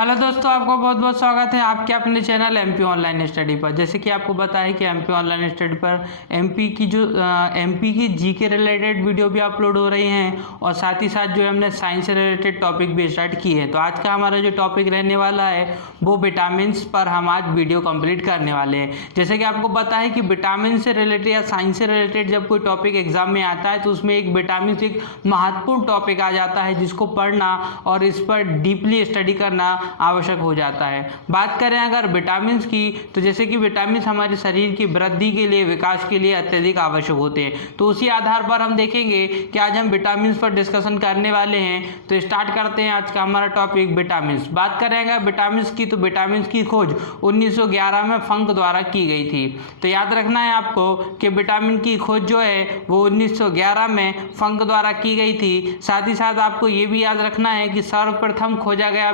Hello दोस्तों, आपका बहुत बहुत स्वागत है आपके अपने चैनल एमपी ऑनलाइन स्टडी पर। जैसे कि आपको पता है कि एमपी ऑनलाइन स्टडी पर एमपी की जीके रिलेटेड वीडियो भी अपलोड हो रही हैं और साथ ही साथ जो है हमने साइंस से रिलेटेड टॉपिक भी स्टार्ट किए हैं। तो आज का हमारा जो टॉपिक रहने वाला है वो विटामिन पर हम आज वीडियो कंप्लीट करने वाले हैं। जैसे कि आपको पता है कि विटामिन से रिलेटेड या साइंस से रिलेटेड जब कोई टॉपिक एग्जाम में आता है तो उसमें एक विटामिन से एक महत्वपूर्ण टॉपिक आ जाता है जिसको पढ़ना और इस पर डीपली स्टडी करना आवश्यक हो जाता है। बात करें अगर विटामिन की, तो जैसे कि विटामिन हमारे शरीर की वृद्धि के लिए, विकास के लिए अत्यधिक आवश्यक होते हैं। तो उसी आधार पर हम देखेंगे कि आज हम विटामिन पर डिस्कशन करने वाले हैं। तो स्टार्ट करते हैं आज का हमारा टॉपिक विटामिन। बात करें अगर विटामिन की, तो विटामिन की खोज 1911 में फंक द्वारा की गई थी। तो याद रखना है आपको कि विटामिन की खोज जो है वो 1911 में फंक द्वारा की गई थी। साथ ही साथ आपको ये भी याद रखना है कि सर्वप्रथम खोजा गया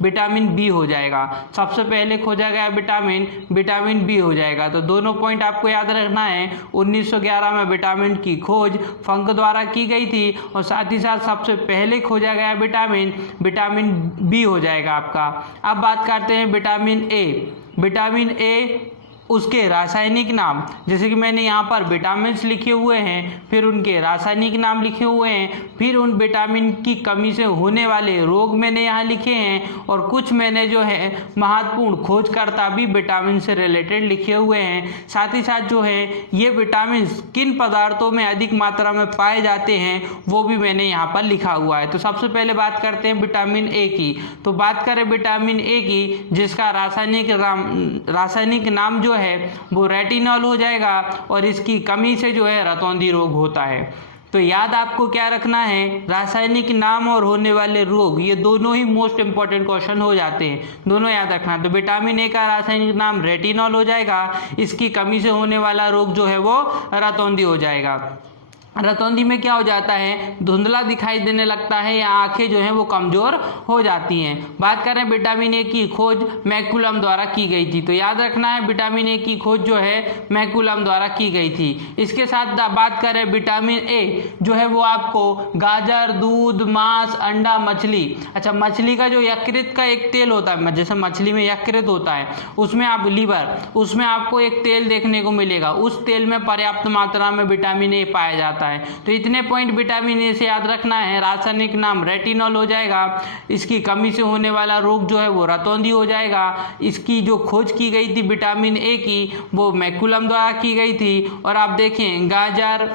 विटामिन बी हो जाएगा। सबसे पहले खोजा गया विटामिन बी हो जाएगा। तो दोनों पॉइंट आपको याद रखना है। 1911 में विटामिन की खोज फंक द्वारा की गई थी और साथ ही साथ सबसे पहले खोजा गया विटामिन बी हो जाएगा आपका। अब बात करते हैं विटामिन ए उसके रासायनिक नाम, जैसे कि मैंने यहाँ पर विटामिन लिखे हुए हैं, फिर उनके रासायनिक नाम लिखे हुए हैं, फिर उन विटामिन की कमी से होने वाले रोग मैंने यहाँ लिखे हैं और कुछ मैंने जो है महत्वपूर्ण खोजकर्ता भी विटामिन से रिलेटेड लिखे हुए हैं। साथ ही साथ जो है ये विटामिन किन पदार्थों में अधिक मात्रा में पाए जाते हैं वो भी मैंने यहाँ पर लिखा हुआ है। तो सबसे पहले बात करते हैं विटामिन ए की। तो बात करें विटामिन ए की, जिसका रासायनिक नाम जो है वो रेटिनॉल हो जाएगा और इसकी कमी से जो है रतौंधी रोग होता है। तो याद आपको क्या रखना है, रासायनिक नाम और होने वाले रोग, ये दोनों ही मोस्ट इंपॉर्टेंट क्वेश्चन हो जाते हैं, दोनों याद रखना। तो विटामिन ए का रासायनिक नाम रेटिनॉल हो जाएगा, इसकी कमी से होने वाला रोग जो है वो रतौंधी हो जाएगा। रतौंधी में क्या हो जाता है, धुंधला दिखाई देने लगता है या आंखें जो हैं वो कमज़ोर हो जाती हैं। बात करें विटामिन ए की खोज मैकुलम द्वारा की गई थी। तो याद रखना है विटामिन ए की खोज जो है मैकुलम द्वारा की गई थी। इसके साथ बात करें विटामिन ए जो है वो आपको गाजर, दूध, मांस, अंडा, मछली, अच्छा मछली का जो यकृत का एक तेल होता है, जैसे मछली में यकृत होता है, उसमें आप लीवर, उसमें आपको एक तेल देखने को मिलेगा, उस तेल में पर्याप्त मात्रा में विटामिन ए पाया जाता है। तो इतने पॉइंट विटामिन ए से याद रखना है। रासायनिक नाम रेटिनॉल हो जाएगा, इसकी कमी से होने वाला रोग जो है वो रतौंधी हो जाएगा। इसकी जो खोज की गई थी विटामिन ए की वो मैकुलम द्वारा की गई थी। और आप देखें गाजर,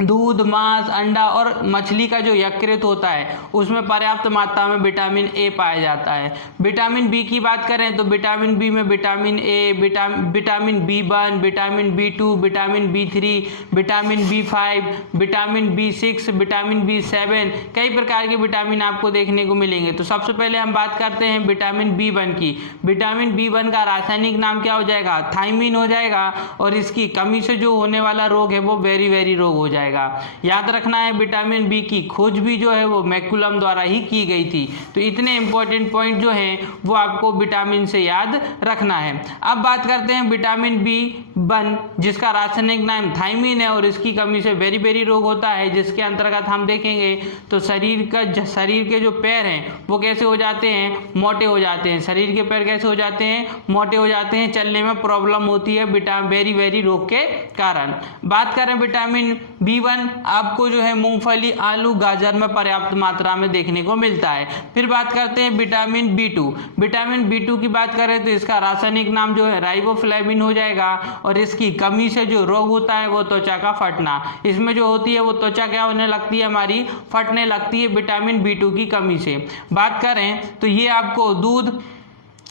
दूध, मांस, अंडा और मछली का जो यकृत होता है उसमें पर्याप्त मात्रा में विटामिन ए पाया जाता है। विटामिन बी की बात करें तो विटामिन बी में vitamin A, vitamin B1, vitamin B2, vitamin B3, vitamin B5, vitamin B6, vitamin B7, कई प्रकार के विटामिन आपको देखने को मिलेंगे। तो सबसे पहले हम बात करते हैं विटामिन B1 की। विटामिन B1 का रासायनिक नाम क्या हो जाएगा, थायमिन हो जाएगा और इसकी कमी से जो होने वाला रोग है वो वेरी रोग हो जाएगा। याद रखना है विटामिन बी की खोज भी जो है वो मैकुलम द्वारा ही की गई थी। तो इतने इंपॉर्टेंट पॉइंट जो हैं वो आपको विटामिन से याद रखना है। अब बात करते हैं विटामिन B1 जिसका रासायनिक नाम थायमिन है और इसकी कमी से वेरी रोग होता है, जिसके अंतर्गत हम देखेंगे तो शरीर के जो पैर हैं वो कैसे हो जाते हैं, मोटे हो जाते हैं। शरीर के पैर कैसे हो जाते हैं, मोटे हो जाते हैं, चलने में प्रॉब्लम होती है वेरी रोग के कारण। बात करें विटामिन B1 आपको जो है मूंगफली, आलू, गाजर में पर्याप्त मात्रा में देखने को मिलता है। फिर बात करते हैं विटामिन B2। विटामिन B2 की बात करें तो इसका रासायनिक नाम जो है राइबोफ्लेविन हो जाएगा और इसकी कमी से जो रोग होता है वो त्वचा का फटना, इसमें जो होती है वो त्वचा क्या होने लगती है, हमारी फटने लगती है विटामिन B2 की कमी से। बात करें तो ये आपको दूध,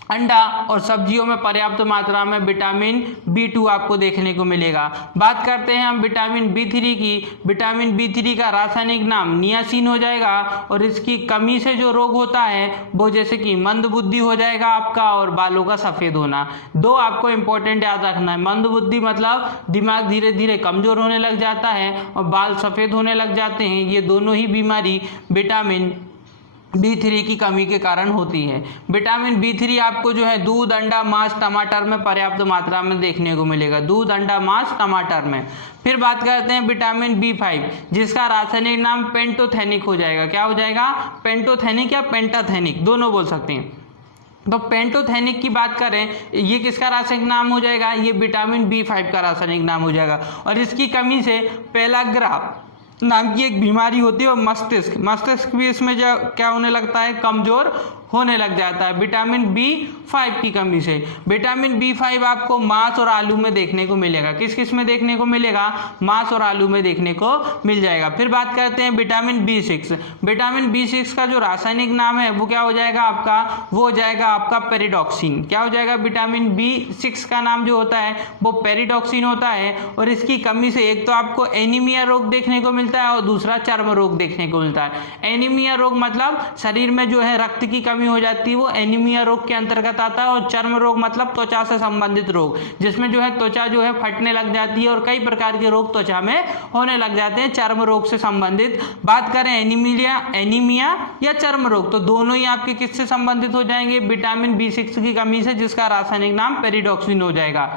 अंडा और सब्जियों में पर्याप्त मात्रा में विटामिन B2 आपको देखने को मिलेगा। बात करते हैं हम विटामिन B3 की। विटामिन B3 का रासायनिक नाम नियासिन हो जाएगा और इसकी कमी से जो रोग होता है वो जैसे कि मंदबुद्धि हो जाएगा आपका और बालों का सफ़ेद होना। दो आपको इंपॉर्टेंट याद रखना है, मंदबुद्धि मतलब दिमाग धीरे धीरे कमज़ोर होने लग जाता है और बाल सफ़ेद होने लग जाते हैं। ये दोनों ही बीमारी विटामिन B3 की कमी के कारण होती है। विटामिन B3 आपको जो है दूध, अंडा, मांस, टमाटर में पर्याप्त मात्रा में देखने को मिलेगा। दूध, अंडा, मांस, टमाटर में। फिर बात करते हैं विटामिन B5, जिसका रासायनिक नाम पेंटोथेनिक हो जाएगा। क्या हो जाएगा? पेंटोथेनिक या पेंटाथेनिक, दोनों बोल सकते हैं। तो पेंटोथेनिक की बात करें, ये किसका रासायनिक नाम हो जाएगा? ये विटामिन B5 का रासायनिक नाम हो जाएगा। और इसकी कमी से पेलाग्रा नाम की एक बीमारी होती है और मस्तिष्क भी इसमें जो क्या होने लगता है? कमजोर होने लग जाता है विटामिन B5 की कमी से। विटामिन B5 आपको मांस और आलू में देखने को मिलेगा। किस किस में देखने को मिलेगा? मांस और आलू में देखने को मिल जाएगा। फिर बात करते हैं विटामिन B6। विटामिन B6 का जो रासायनिक नाम है वो क्या हो जाएगा आपका? वो हो जाएगा आपका पेरिडॉक्सिन। क्या हो जाएगा? विटामिन B6 का नाम जो होता है वो पेरिडॉक्सिन होता है। और इसकी कमी से एक तो आपको एनीमिया रोग देखने को मिलता है और दूसरा चर्म रोग देखने को मिलता है। एनीमिया रोग मतलब शरीर में जो है रक्त की कमी हो जाती है, वो एनीमिया रोग के अंतर्गत आता है। और चर्म रोग मतलब त्वचा से संबंधित रोग, जिसमें जो है त्वचा जो है फटने लग जाती है और कई प्रकार के रोग त्वचा में होने लग जाते हैं चर्म रोग से संबंधित। बात करें एनीमिया या चर्म रोग, तो दोनों ही आपके किससे संबंधित हो जाएंगे? विटामिन B6 की कमी से, जिसका रासायनिक नाम पेरिडॉक्सिन हो जाएगा।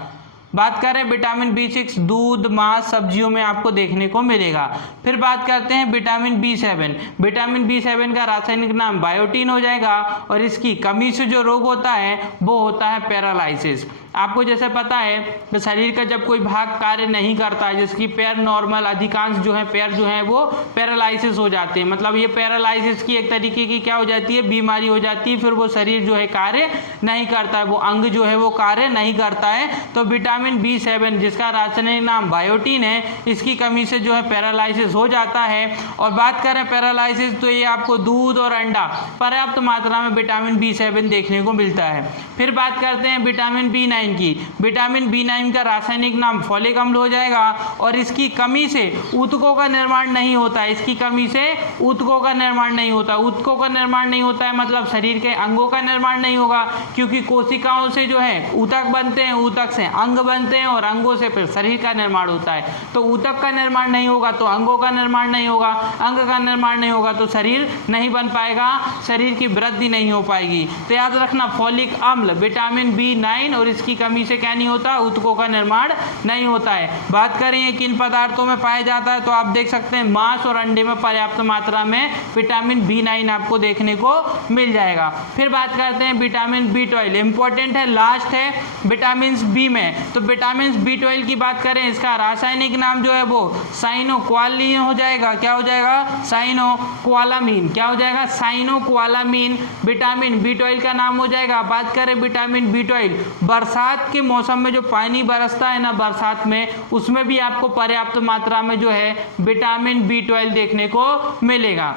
बात करें विटामिन B6 दूध, मांस, सब्जियों में आपको देखने को मिलेगा। फिर बात करते हैं विटामिन B7। विटामिन B7 का रासायनिक नाम बायोटीन हो जाएगा। और इसकी कमी से जो रोग होता है वो होता है पैरालाइसिस। आपको जैसे पता है कि शरीर का जब कोई भाग कार्य नहीं करता है, जैसे कि पैर नॉर्मल, अधिकांश जो है पैर जो है वो पैरालाइसिस हो जाते हैं। मतलब ये पैरालाइसिस की एक तरीके की क्या हो जाती है? बीमारी हो जाती है। फिर वो शरीर जो है कार्य नहीं करता है, वो अंग जो है वो कार्य नहीं करता है। तो विटामिन B7 जिसका रासायनिक नाम बायोटीन है, इसकी कमी से जो है पैरालाइसिस हो जाता है। और बात करें पैरालाइसिस, तो ये आपको दूध और अंडा पर्याप्त मात्रा में विटामिन B7 देखने को मिलता है। फिर बात करते हैं विटामिन B9 की। विटामिन B9 का रासायनिक नाम फोलिक अम्ल हो जाएगा। और इसकी कमी से ऊतकों का निर्माण नहीं होता है। इसकी कमी से ऊतकों का निर्माण नहीं होता। ऊतकों का निर्माण नहीं होता है मतलब शरीर के अंगों का निर्माण नहीं होगा, क्योंकि कोशिकाओं से जो है ऊतक बनते हैं, ऊतक से अंग बनते हैं और अंगों से फिर शरीर का निर्माण होता है। तो ऊतक का निर्माण नहीं होगा तो अंगों का निर्माण नहीं होगा, अंग का निर्माण नहीं होगा तो शरीर नहीं बन पाएगा, शरीर की वृद्धि नहीं हो पाएगी। तो याद रखना, फोलिक अम्ल विटामिन B9 और इसकी कमी से क्या नहीं होता? ऊतकों का निर्माण नहीं होता है। बात करें ये किन पदार्थों में पाया जाता है, तो आप देख सकते हैं मांस और अंडे में पर्याप्त मात्रा में विटामिन B9 आपको देखने को मिल जाएगा। फिर बात करते हैं विटामिन B12, इंपॉर्टेंट है, लास्ट है विटामिन B में। तो विटामिन B12 की बात करें, इसका रासायनिक नाम जो है वो साइनोक्वालिन हो जाएगा। क्या हो जाएगा? साइनोक्वालामीन। क्या हो जाएगा? साइनोक्वालामीन विटामिन B12 का नाम हो जाएगा। बात करें विटामिन B12, बरसात के मौसम में जो पानी बरसता है ना बरसात में, उसमें भी आपको पर्याप्त मात्रा में जो है विटामिन B12 देखने को मिलेगा।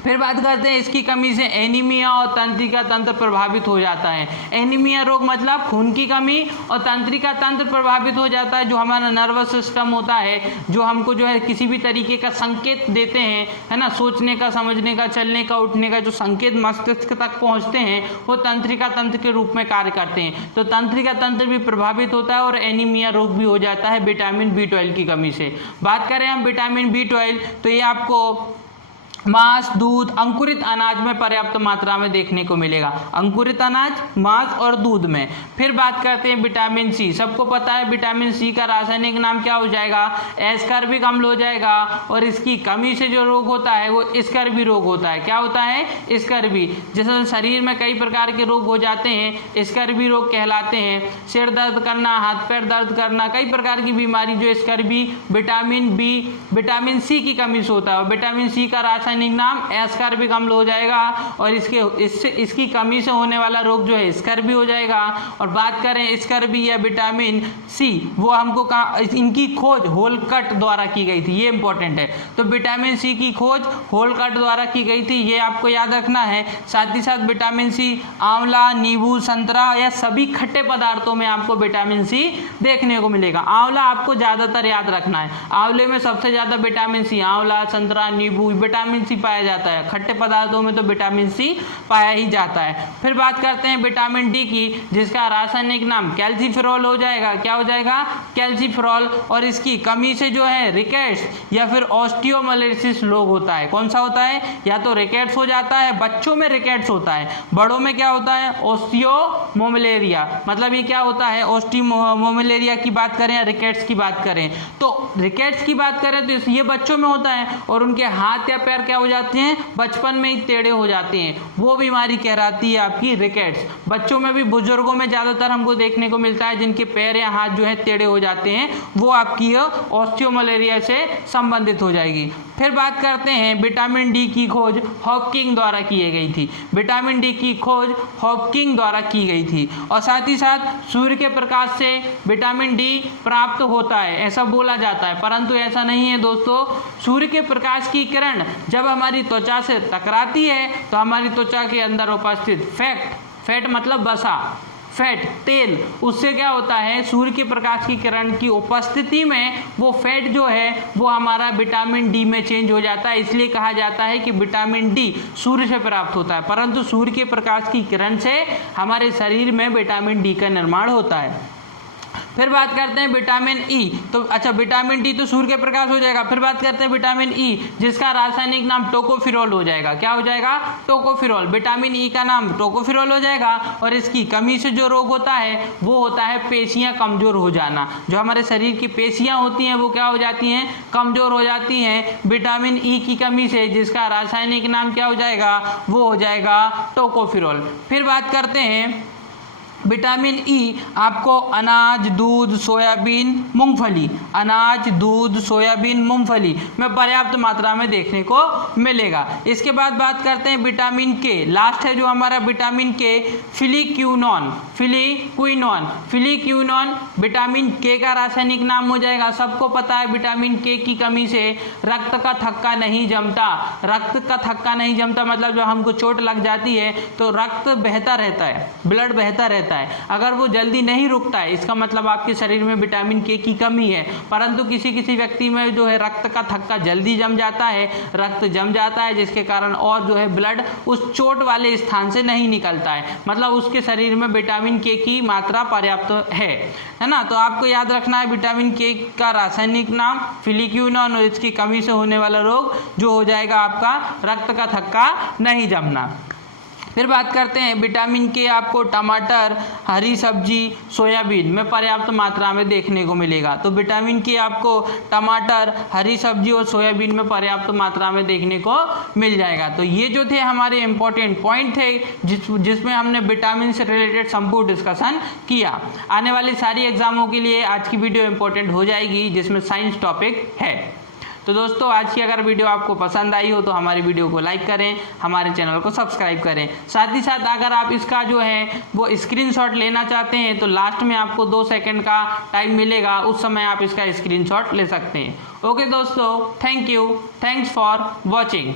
फिर बात करते हैं इसकी कमी से एनीमिया और तंत्रिका तंत्र प्रभावित हो जाता है। एनीमिया रोग मतलब खून की कमी, और तंत्रिका तंत्र प्रभावित हो जाता है, जो हमारा नर्वस सिस्टम होता है, जो हमको जो है किसी भी तरीके का संकेत देते हैं, है ना, सोचने का, समझने का, चलने का, उठने का, जो संकेत मस्तिष्क तक पहुंचते हैं वो तंत्रिका तंत्र के रूप में कार्य करते हैं। तो तंत्रिका तंत्र भी प्रभावित होता है और एनीमिया रोग भी हो जाता है विटामिन B12 की कमी से। बात करें हम विटामिन B12, तो ये आपको मांस, दूध, अंकुरित अनाज में पर्याप्त मात्रा में देखने को मिलेगा। अंकुरित अनाज, मांस और दूध में। फिर बात करते हैं विटामिन C। सबको पता है विटामिन C का रासायनिक नाम क्या हो जाएगा? एस्कर्बिक अम्ल हो जाएगा। और इसकी कमी से जो रोग होता है वो स्कर्वी रोग होता है। क्या होता है? स्कर्वी। जैसे शरीर में कई प्रकार के रोग हो जाते हैं, स्कर्वी रोग कहलाते हैं। सिर दर्द करना, हाथ पैर दर्द करना, कई प्रकार की बीमारी जो स्कर्वी विटामिन C की कमी से होता है। और विटामिन C का रासायनिक नाम एस्कर्बिक अम्ल हो जाएगा। और इसकी कमी से होने वाला रोग जो है स्कर्वी हो जाएगा। और बात करें स्कर्वी या विटामिन C, वो हमको इनकी खोज होलकट द्वारा की गई थी, ये इंपॉर्टेंट है। तो विटामिन C की खोज होलकट द्वारा की गई थी, ये आपको याद रखना है। साथ ही साथ विटामिन C आंवला, नींबू, संतरा या सभी खट्टे पदार्थों में आपको विटामिन C देखने को मिलेगा। आंवला आपको ज्यादातर याद रखना है, आंवले में सबसे ज्यादा विटामिन C, आंवला, संतरा, नींबू। विटामिन विटामिन सी पाया जाता है, खट्टे पदार्थों में तो विटामिन सी पाया ही जाता है। फिर बात करते हैं विटामिन डी की, जिसका रासायनिक नाम कैल्सीफेरॉल हो जाएगा। क्या हो जाएगा? कैल्सीफेरॉल। और इसकी कमी से जो है रिकेट्स या फिर ऑस्टियोमालाइसिस रोग होता है। कौन सा होता है? या तो रिकेट्स हो जाता है, बच्चों में रिकेट्स होता है, बड़ों में क्या होता है? ऑस्टियोमोमेलेरिया। मतलब ये क्या होता है? ऑस्टियोमोमेलेरिया की बात करें या रिकेट्स की बात करें, तो रिकेट्स की बात करें तो ये बच्चों में होता है और उनके हाथ या पैर क्या हो जाते हैं? बचपन में ही टेढ़े हो जाते हैं। वो बीमारी कहलाती है आपकी रिकेट्स। बच्चों में भी, बुजुर्गों में ज्यादातर हमको देखने को मिलता है जिनके पैर या हाथ जो है टेढ़े हो जाते हैं, वो आपकी ऑस्टियोमलेरिया से संबंधित हो जाएगी। फिर बात करते हैं विटामिन डी की खोज हॉपकिंग द्वारा की गई थी। विटामिन डी की खोज हॉपकिंग द्वारा की गई थी और साथ ही साथ सूर्य के प्रकाश से विटामिन डी प्राप्त होता है, ऐसा बोला जाता है, परंतु ऐसा नहीं है दोस्तों। सूर्य के प्रकाश की किरण जब हमारी त्वचा से टकराती है तो हमारी त्वचा के अंदर उपस्थित फैट मतलब वसा, फैट तेल, उससे क्या होता है? सूर्य के प्रकाश की किरण की उपस्थिति में वो फैट जो है वो हमारा विटामिन डी में चेंज हो जाता है। इसलिए कहा जाता है कि विटामिन डी सूर्य से प्राप्त होता है, परंतु सूर्य के प्रकाश की किरण से हमारे शरीर में विटामिन डी का निर्माण होता है। फिर बात करते हैं विटामिन ई। तो अच्छा, विटामिन डी तो सूर्य के प्रकाश हो जाएगा। फिर बात करते हैं विटामिन ई, जिसका रासायनिक नाम टोकोफिरोल हो जाएगा। क्या हो जाएगा? टोकोफिरोल। विटामिन ई का नाम टोकोफिरोल हो जाएगा और इसकी कमी से जो रोग होता है वो होता है पेशियां कमजोर हो जाना। जो हमारे शरीर की पेशियां होती हैं वो क्या हो जाती हैं? कमजोर हो जाती हैं विटामिन ई की कमी से, जिसका रासायनिक नाम क्या हो जाएगा? वो हो जाएगा टोकोफिरोल। फिर बात करते हैं विटामिन ई आपको अनाज, दूध, सोयाबीन, मूंगफली, अनाज, दूध, सोयाबीन, मूंगफली में पर्याप्त मात्रा में देखने को मिलेगा। इसके बाद बात करते हैं विटामिन के। लास्ट है जो हमारा विटामिन के, फिलिक्विनोन। फिलिक्विनोन विटामिन के का रासायनिक नाम हो जाएगा। सबको पता है विटामिन के की कमी से रक्त का थक्का नहीं जमता। रक्त का थक्का नहीं जमता मतलब जब हमको चोट लग जाती है तो रक्त बहता रहता है, ब्लड बहता रहता है। अगर वो जल्दी नहीं रुकता है, इसका मतलब आपके शरीर में विटामिन के की कमी है। परंतु किसी किसी व्यक्ति में जो है रक्त का थक्का जल्दी जम जाता है, रक्त जम जाता है, जिसके कारण और जो है ब्लड उस चोट वाले स्थान से नहीं निकलता है, मतलब उसके शरीर में विटामिन के की मात्रा पर्याप्त है ना। तो आपको याद रखना है विटामिन के का रासायनिक नाम फिलिक्विनोन और इसकी कमी से होने वाला रोग जो हो जाएगा आपका रक्त का थक्का नहीं जमना। फिर बात करते हैं विटामिन के आपको टमाटर, हरी सब्जी, सोयाबीन में पर्याप्त मात्रा में देखने को मिलेगा। तो विटामिन के आपको टमाटर, हरी सब्जी और सोयाबीन में पर्याप्त मात्रा में देखने को मिल जाएगा। तो ये जो थे हमारे इंपॉर्टेंट पॉइंट थे जिसमें हमने विटामिन से रिलेटेड संपूर्ण डिस्कशन किया। आने वाली सारी एग्जामों के लिए आज की वीडियो इंपॉर्टेंट हो जाएगी, जिसमें साइंस टॉपिक है। तो दोस्तों आज की अगर वीडियो आपको पसंद आई हो तो हमारी वीडियो को लाइक करें, हमारे चैनल को सब्सक्राइब करें। साथ ही साथ अगर आप इसका जो है वो स्क्रीनशॉट लेना चाहते हैं तो लास्ट में आपको 2 सेकंड का टाइम मिलेगा, उस समय आप इसका स्क्रीनशॉट ले सकते हैं। ओके दोस्तों, thank you, thanks for watching.